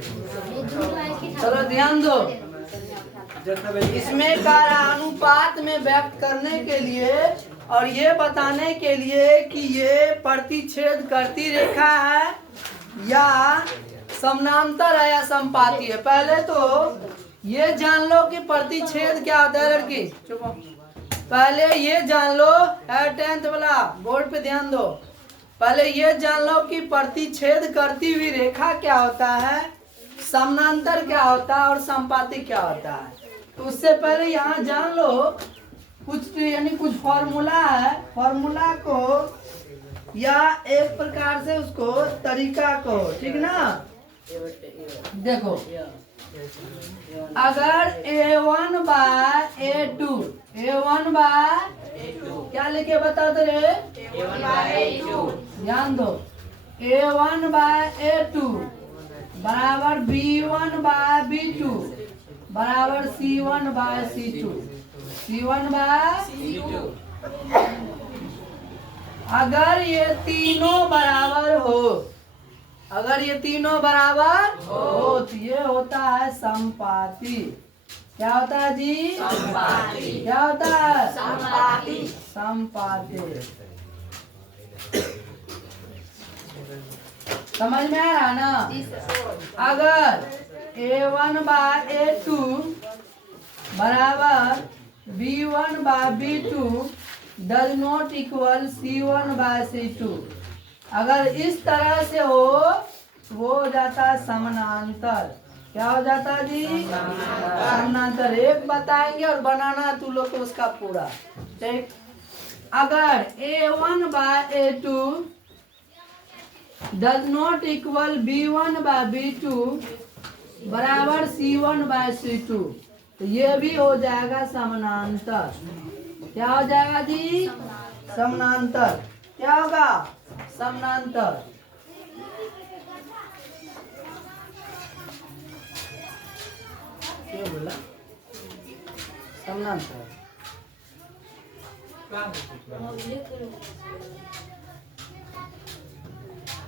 चलो ध्यान दो, इसमें कार्यानुपात में व्यक्त करने के लिए और ये बताने के लिए कि ये प्रतिच्छेद करती रेखा है या समानांतर है या संपाती है। पहले तो ये जान लो कि प्रतिच्छेद क्या होता है लड़की, चुप। पहले ये जान लो, 10th वाला बोर्ड पे ध्यान दो। पहले ये जान लो कि प्रतिच्छेद करती हुई रेखा क्या होता है, समानांतर क्या होता है और संपाती क्या होता है। तो उससे पहले यहाँ जान लो कुछ, यानी कुछ फॉर्मूला है, फॉर्मूला को या एक प्रकार से उसको तरीका को, ठीक ना। देखो, अगर A1 by A2, A1 bye क्या लिखे बता दे रे, A1 बाय A2। ध्यान दो, A1 बाय A2 बराबर B1 बाय B2 बराबर C1 by C2, C1 by C2। अगर ये तीनों बराबर हो, अगर ये तीनों बराबर हो तो ये होता है संपाती। क्या होता है जी, संपाती। क्या होता है, संपाती। संपाती। समझ में आ रहा ना। अगर A1 बाय A2 बराबर B1 by B2 does not equal C1 by C2, अगर इस तरह से हो वो हो जाता है समानांतर। क्या हो जाता है जी, समानांतर। एक बताएंगे और बनाना तू लोग को उसका पूरा, ठीक। अगर A1 by A2 does not equal B1 by B2 बराबर C1 बाय C2, तो ये भी हो जाएगा समानांतर। क्या हो जाएगा जी, समानांतर। क्या होगा, समानांतर। क्या बोला, समानांतर।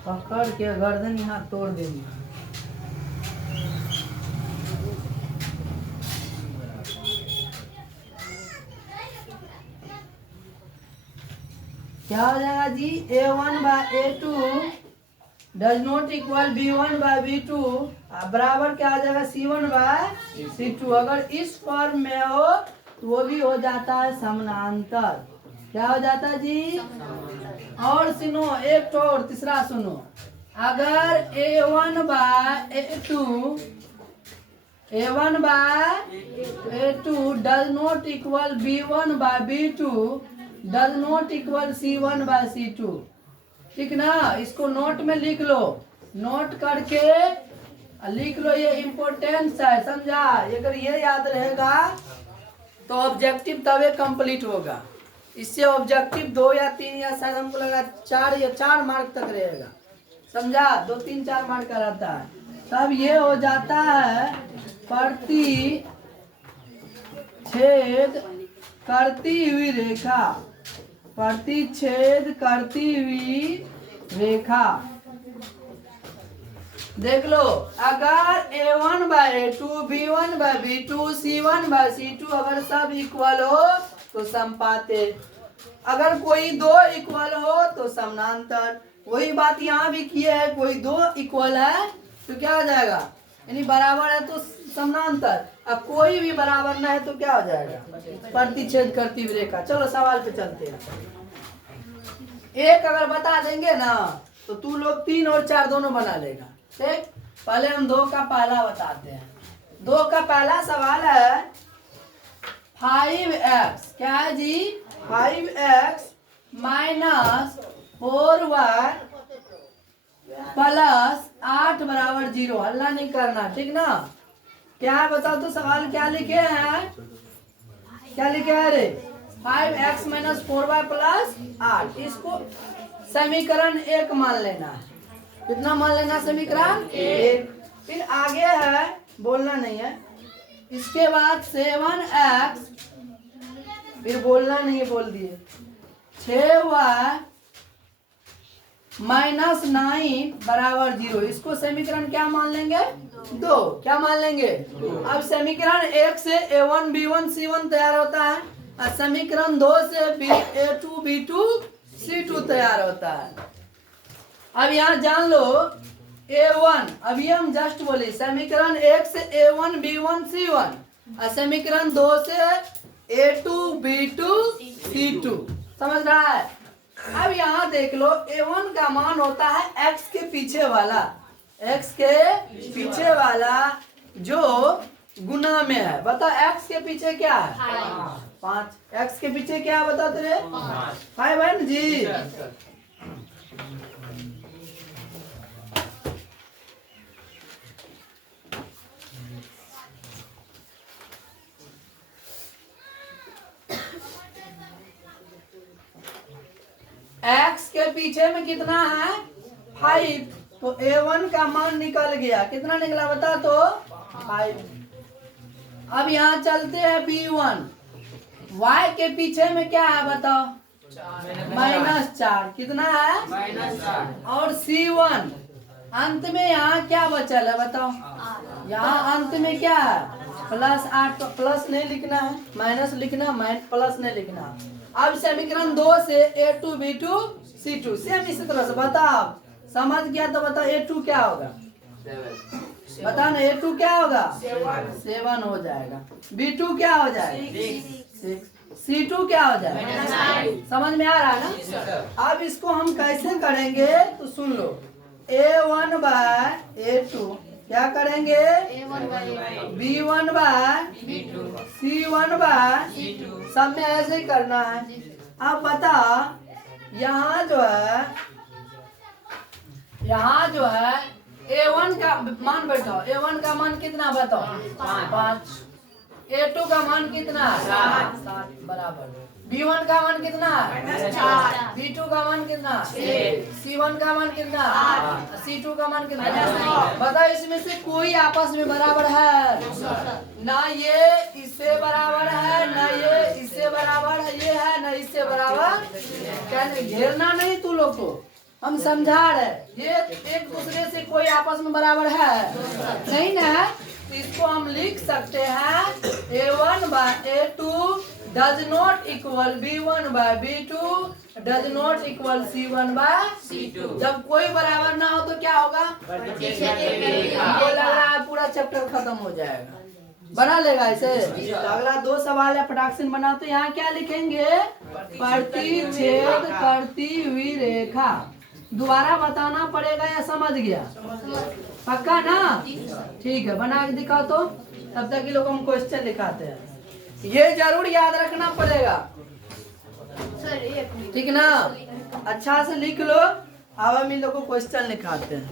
पकड़ के गर्दन यहाँ तोड़ देंगे। क्या हो जाएगा जी, A1 by A2 does not equal B1 by B2 बराबर क्या हो जाएगा, C1 बाय C2। अगर इस फॉर्म में हो तो वो भी हो जाता है समानांतर। क्या हो जाता है जी, और सुनो एक और तीसरा सुनो, अगर A1 by A2, A1 by A2 does not equal B1 by B2 does not equal C1 by C2, ठीक ना। इसको नोट में लिख लो, नोट करके लिख लो, ये इम्पोर्टेंस है, समझा। अगर ये याद रहेगा तो ऑब्जेक्टिव तभी कंप्लीट होगा। इससे ऑब्जेक्टिव 2 या 3 या शायद हमको लगा 4 मार्क तक रहेगा, समझा। 2, 3, 4 मार्क का रहता है। तब ये हो जाता है प्रतिच्छेद करती हुई रेखा, प्रतिच्छेद करती हुई रेखा। देख लो, अगर A1 by A2 B1 by B2 C1 by C2 अगर सब इक्वल हो तो संपाती, अगर कोई 2 इक्वल हो तो समानांतर। वही बात यहाँ भी किए है, कोई 2 इक्वल है तो क्या हो जाएगा, यानी बराबर है तो समानांतर, अब कोई भी बराबर ना है तो क्या हो जाएगा, प्रतिच्छेद करती हुई रेखा। चलो सवाल पे चलते हैं। एक अगर बता देंगे ना तो तू लोग 3 और 4 दोनों बना लेगा, ठीक। पहले हम 2 का पहला बताते हैं। 2 का पहला सवाल है 5x, क्या है जी, 5x माइनस 4y प्लस 8 बराबर 0। हल्ला नहीं करना, ठीक ना। क्या है बताओ तो, सवाल क्या लिखे हैं, क्या लिखे है रे, 5x माइनस 4y प्लस 8। इसको समीकरण 1 मान लेना है। कितना मान लेना, समीकरण 1। फिर आगे है, बोलना नहीं है। इसके बाद 7x, फिर बोलना नहीं है, बोल दिए 6y -9 बराबर 0। इसको समीकरण क्या मान लेंगे? 2। क्या मान लेंगे? अब समीकरण 1 से A1 B1 C1 तैयार होता है और समीकरण 2 से A2 B2 C2 तैयार होता है। अब यहाँ जान लो A1, अभी हम जस्ट बोले समीकरण 1 से A1 B1 C1 और समीकरण 2 से A2 B2 C2। समझ रहा है? अब यहाँ देख लो A1 का मान होता है x के पीछे वाला, x के पीछे वाला जो गुना में है। बता x के पीछे क्या है? 5। x के पीछे क्या है बता तेरे? 5 है ना जी। x के पीछे में कितना है? 5। तो A1 का मान निकल गया। कितना निकला बता तो? 5। अब यहाँ चलते हैं B1। y के पीछे में क्या है बताओ? -4। कितना है? -4। और C1 अंत में यहाँ क्या बचल है बताओ? यहाँ अंत में क्या है? +8। तो प्लस नहीं लिखना है, माइनस लिखना, प्लस नहीं लिखना। अब समीकरण 2 से A2 B2 C2 सेम इसी तरह से बताओ। समझ गया तो बताओ A2 क्या होगा? बता ना A2 क्या होगा? 7 हो जाएगा। B2 क्या हो जाएगा? 6। C2 क्या हो जाएगा? 9। समझ में आ रहा है ना? अब इसको हम कैसे करेंगे तो सुन लो। A1 बाय A2 क्या करेंगे? B1 बाय C1 बाय सब में ऐसे ही करना है। अब बता यहाँ जो है A1 का मान बैठाओ। A1 का मान कितना बताओ? 5। A2 का मान कितना? 7 बराबर। B1 का मान कितना? 4। B2 का मान कितना? 6। C1 का मान कितना? 8। C2 का मान कितना? 9। बता इसमें से कोई आपस में बराबर है? ना ये इससे बराबर है, ना ये इससे बराबर है, ये है ना इससे बराबर। कहते घेरना नहीं तू लोग को, हम समझा रहे। ये एक दूसरे से कोई आपस में बराबर है नहीं ना? तो इसको हम लिख सकते हैं A1 by A2 does not equal B1 by B2 does not equal C1 by C2। जब कोई बराबर ना हो तो क्या होगा? हमको लग रहा है पूरा चैप्टर खत्म हो जाएगा। बना लेगा इसे? तो अगला 2 सवाल है फटाक्सिन बनाओ। तो यहाँ क्या लिखेंगे? प्रतिच्छेद करती हुई रेखा। दोबारा बताना पड़ेगा या समझ गया? पक्का ना? ठीक है, बना के दिखाओ तो। तब तक ये लोग हम क्वेश्चन लिखाते हैं। ये जरूर याद रखना पड़ेगा, ठीक ना? अच्छा से लिख लो। अब हम इन लोग को क्वेश्चन लिखाते हैं।